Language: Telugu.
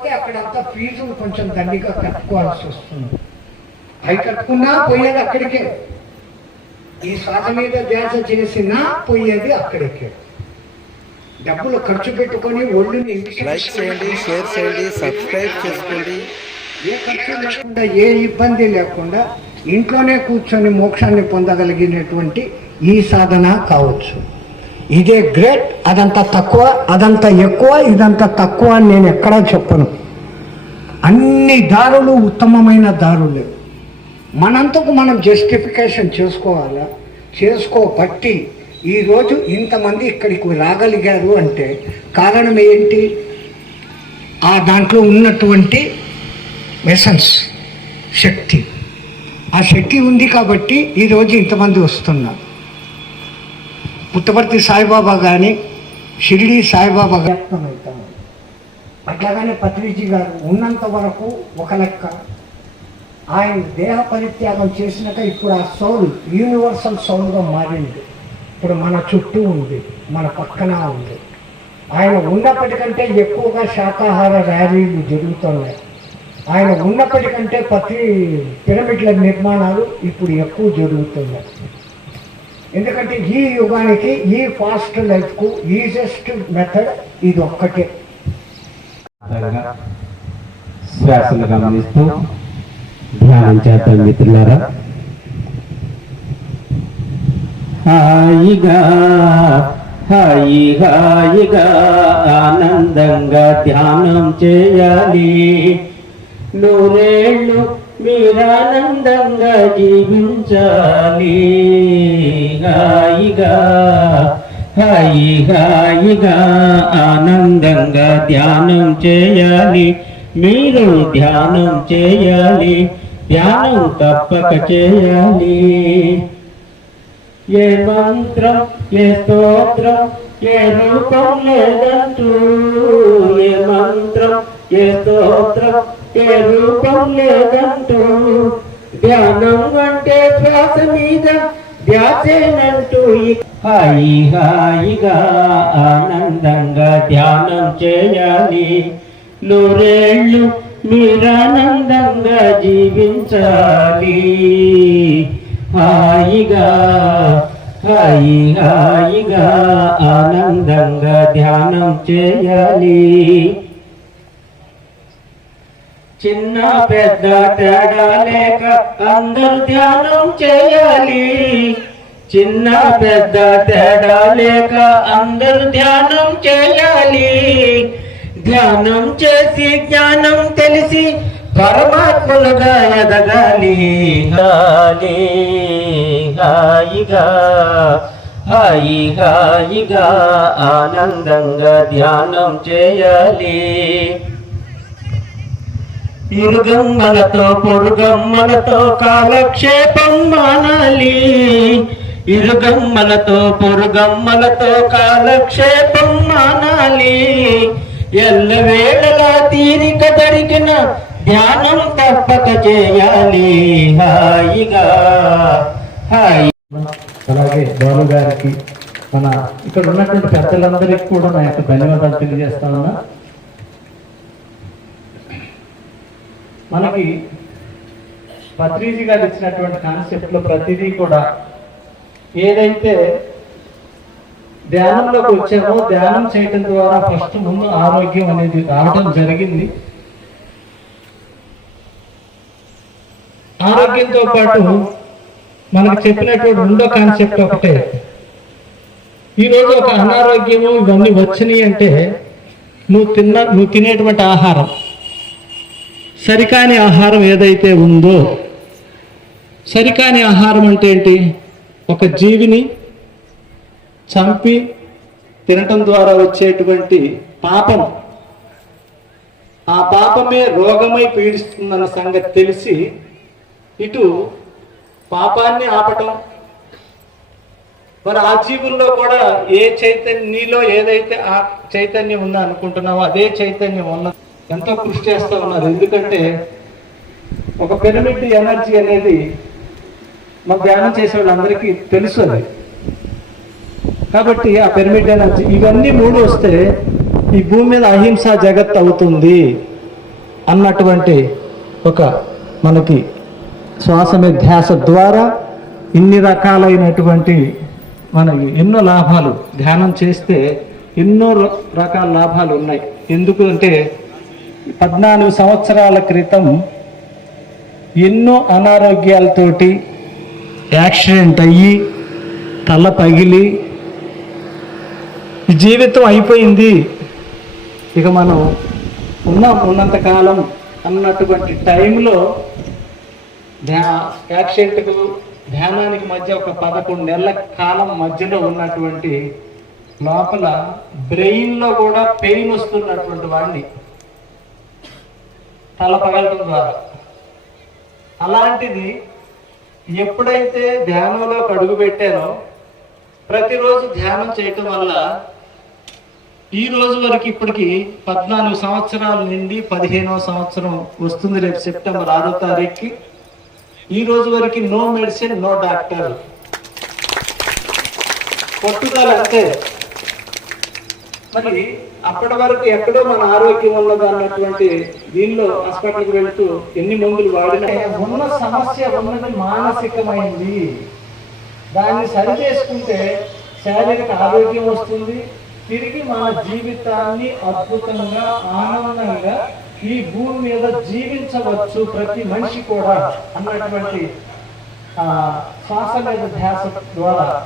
కాకపోతే అక్కడంతా ఫీజులు కొంచెం దండిగా కట్టుకోవాల్సి వస్తుంది. అవి కట్టుకున్నా పోయేది అక్కడికే. ఈ శ్వాస మీద ధ్యాస చేసినా పోయేది అక్కడికే. డబ్బులు ఖర్చు పెట్టుకొని ఒళ్ళుని లైక్ చేయండి షేర్ చేయండి సబ్స్క్రైబ్ చేసుకోండి. ఏ ఖర్చు లేకుండా ఏ ఇబ్బంది లేకుండా ఇంట్లోనే కూర్చొని మోక్షాన్ని పొందగలిగినటువంటి ఈ సాధన కావచ్చు. ఇదే గ్రేట్ అదంతా తక్కువ అదంతా ఎక్కువ ఇదంతా తక్కువ అని నేను ఎక్కడా చెప్పను. అన్ని దారులు ఉత్తమమైన దారులే. మనంతకు మనం జస్టిఫికేషన్ చేసుకోవాలా? చేసుకోబట్టి ఈరోజు ఇంతమంది ఇక్కడికి రాగలిగారు అంటే కారణం ఏంటి? ఆ దాంట్లో ఉన్నటువంటి ఎసెన్స్ శక్తి. ఆ శక్తి ఉంది కాబట్టి ఈరోజు ఇంతమంది వస్తున్నారు. పుట్టపర్తి సాయిబాబా కానీ షిరిడి సాయిబాబా వ్యక్తమవుతాము అట్లాగనే పత్రిజీ గారు ఉన్నంత వరకు ఒక లెక్క. ఆయన దేహ పరిత్యాగం చేసినాక ఇప్పుడు ఆ సౌల్ యూనివర్సల్ సౌల్గా మారింది. ఇప్పుడు మన చుట్టూ ఉంది మన పక్కన ఉంది. ఆయన ఉన్నప్పటికంటే ఎక్కువగా శాకాహార ర్యాలీలు జరుగుతున్నాయి. ఆయన ఉన్నప్పటికంటే ప్రతి పిరమిడ్ల నిర్మాణాలు ఇప్పుడు ఎక్కువ జరుగుతున్నాయి. ఎందుకంటే ఈ యుగానికి ఈ ఫాస్ట్ లైఫ్కు ఈజెస్ట్ మెథడ్ ఇది ఒక్కటే ఆధారంగా శ్వాసను గమనిస్తూ ధ్యానం చేద్దాం మిత్రులారా. హాయిగా హాయి హాయిగా ఆనందంగా ధ్యానం చేయాలి. నూరేళ్ళు మీరానందంగా జీవించాలి. హాయిగా హాయి హాయిగా ఆనందంగా ధ్యానం చేయాలి. మీరు ధ్యానం చేయాలి ధ్యానం తప్పక చేయాలి. ఏ మంత్రం ఏ స్తోత్రం ఏ రూపం లేదంటూ. ఏ మంత్రం ఏ స్తోత్రం ఏ రూపం లేదంటూ. ధ్యానం అంటే శ్వాస మీద ధ్యాసేనంటూ హాయి హాయిగా ఆనందంగా ధ్యానం చేయాలి నూరేళ్ళు మీరానందంగా జీవించాలి హాయిగా హాయి హాయిగా ఆనందంగా ధ్యానం చేయాలి చిన్న పెద్ద తేడా లేక అందరు ధ్యానం చేయాలి. చిన్న పెద్ద తేడా లేక అందరు ధ్యానం చేయాలి. ధ్యానం చేసి జ్ఞానం తెలిసి పరమాత్మలుగా ఎదగాలి గాలి హాయిగా హాయి హాయిగా ఆనందంగా ధ్యానం చేయాలి. ఇరుగమ్మలతో పొరుగమ్మలతో కాలక్షేపం మానాలి. ఇరుగమ్మలతో పొరుగమ్మలతో కాలక్షేపం మానాలి. ఎల్లవేళలా తీరిక దొరికిన ధ్యానం తప్పక చేయాలి. హాయిగా హాయి. అలాగే బాలు గారికి మన ఇక్కడ ఉన్నటువంటి పెద్దలందరికీ కూడా నా యొక్క ధన్యవాదాలు తెలియజేస్తా ఉన్నా. మనకి పత్రిజీ గారు ఇచ్చినటువంటి కాన్సెప్ట్లో ప్రతిదీ కూడా ఏదైతే ధ్యానంలోకి వచ్చామో ధ్యానం చేయటం ద్వారా ఫస్ట్ ముందు ఆరోగ్యం అనేది రావటం జరిగింది. ఆరోగ్యంతో పాటు మనకు చెప్పినటువంటి రెండో కాన్సెప్ట్ ఒకటే. ఈరోజు ఒక అనారోగ్యము ఇవన్నీ వచ్చినాయి అంటే నువ్వు తిన్న నువ్వు తినేటువంటి ఆహారం. సరికాని ఆహారం ఏదైతే ఉందో సరికాని ఆహారం అంటే ఏంటి? ఒక జీవిని చంపి తినటం ద్వారా వచ్చేటువంటి పాపం. ఆ పాపమే రోగమై పీడిస్తుందన్న సంగతి తెలిసి ఇటు పాపాన్ని ఆపటం. మరి ఆ జీవుల్లో కూడా ఏ చైతన్య నీలో ఏదైతే ఆ చైతన్యం ఉందో అనుకుంటున్నావో అదే చైతన్యం ఉన్న ఎంతో కృషి చేస్తూ ఉన్నారు? ఎందుకంటే ఒక పిరమిడ్ ఎనర్జీ అనేది మా ధ్యానం చేసే వాళ్ళందరికీ తెలుసు అది. కాబట్టి ఆ పిరమిడ్ ఎనర్జీ ఇవన్నీ మూడు వస్తే ఈ భూమి మీద అహింస జగత్ అవుతుంది అన్నటువంటి ఒక మనకి శ్వాస మీద ధ్యాస ద్వారా ఇన్ని రకాలైనటువంటి మనకి ఎన్నో లాభాలు ధ్యానం చేస్తే ఎన్నో ర- రకాల లాభాలు ఉన్నాయి. ఎందుకు అంటే పద్నాలుగు సంవత్సరాల క్రితం ఎన్నో అనారోగ్యాలతోటి యాక్సిడెంట్ అయ్యి తల పగిలి జీవితం అయిపోయింది. ఇక మనం ఉన్నాం ఉన్నంతకాలం అన్నటువంటి టైంలో ధ్యా యాక్సిడెంట్కు ధ్యానానికి మధ్య ఒక పదకొండు నెలల కాలం మధ్యలో ఉన్నటువంటి లోపల బ్రెయిన్లో కూడా పెయిన్ వస్తున్నటువంటి వాడిని తల ద్వారా. అలాంటిది ఎప్పుడైతే ధ్యానంలో అడుగు పెట్టారో ప్రతిరోజు ధ్యానం చేయటం వల్ల ఈ రోజు వరకు ఇప్పటికి పద్నాలుగు సంవత్సరాల నుండి పదిహేనవ సంవత్సరం వస్తుంది రేపు సెప్టెంబర్ ఆరో తారీఖుకి. ఈ రోజు వరకు నో మెడిసిన్ నో డాక్టర్. పట్టుదల అంతే. మరి అప్పటి వరకు ఎక్కడో మన ఆరోగ్యం ఉన్నది అన్నటువంటి దీనిలో హాస్పిటల్కి వెళ్తూ ఎన్ని మందులు వాడినా ఉన్న సమస్య ఉన్నది మానసికమైంది. దాన్ని సరి చేసుకుంటే శారీరక ఆరోగ్యం వస్తుంది. తిరిగి మన జీవితాన్ని అద్భుతంగా ఆనందంగా ఈ భూమి మీద జీవించవచ్చు ప్రతి మనిషి కూడా అన్నటువంటి ఆ, శ్వాస మీద ధ్యాస ద్వారా.